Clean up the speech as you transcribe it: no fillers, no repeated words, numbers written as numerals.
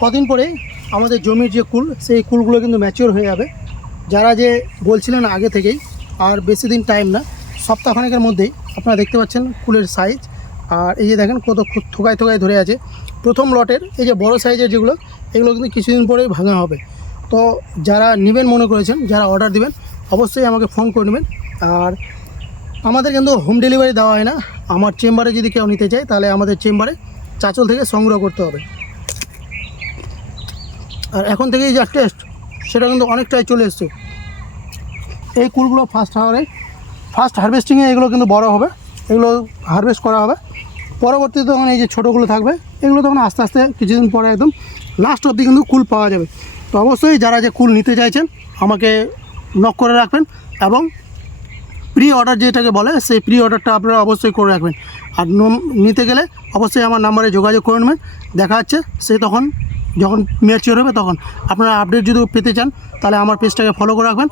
কদিন পরেই আমাদের জমির যে কুল সেই কুলগুলো কিন্তু ম্যাচিওর হয়ে যাবে। যারা যে বলছিলেন আগে থেকেই, আর বেশি দিন টাইম না, সপ্তাহখানেকের মধ্যেই আপনারা দেখতে পাচ্ছেন কুলের সাইজ। আর এই যে দেখেন কত থোকায় থোকায় ধরে আছে। প্রথম লটের এই যে বড় সাইজের যেগুলো, এগুলো কিন্তু কিছুদিন পরেই ভাঙা হবে। তো যারা নেবেন মনে করেছেন, যারা অর্ডার দিবেন, অবশ্যই আমাকে ফোন করে নেবেন। আর আমাদের কিন্তু হোম ডেলিভারি দেওয়া হয় না। আমার চেম্বারে যদি কেউ নিতে চায় তাহলে আমাদের চেম্বারে চাঁচল থেকে সংগ্রহ করতে হবে। আর এখন থেকেই যা টেস্ট, সেটা কিন্তু অনেকটাই চলে এসছে। এই কুলগুলো ফার্স্ট হারভেস্টিংয়ে এগুলো কিন্তু বড় হবে, এগুলো হারভেস্ট করা হবে। পরবর্তীতে তখন এই যে ছোটোগুলো থাকবে, এগুলো তখন আস্তে আস্তে কিছুদিন পরে একদম লাস্ট অবধি কিন্তু কুল পাওয়া যাবে। তো অবশ্যই যারা যে কুল নিতে চাইছেন আমাকে নক করে রাখবেন, এবং প্রি অর্ডার যেটাকে বলে সেই প্রি অর্ডারটা আপনারা অবশ্যই করে রাখবেন। আর নিতে গেলে অবশ্যই আমার নাম্বারে যোগাযোগ করে নেবেন। দেখা যাচ্ছে সে তখন যখন ম্যাচিওর হবে তখন। আপনারা আপডেট যদি পেতে চান তাহলে আমার পেজটাকে ফলো করে রাখবেন।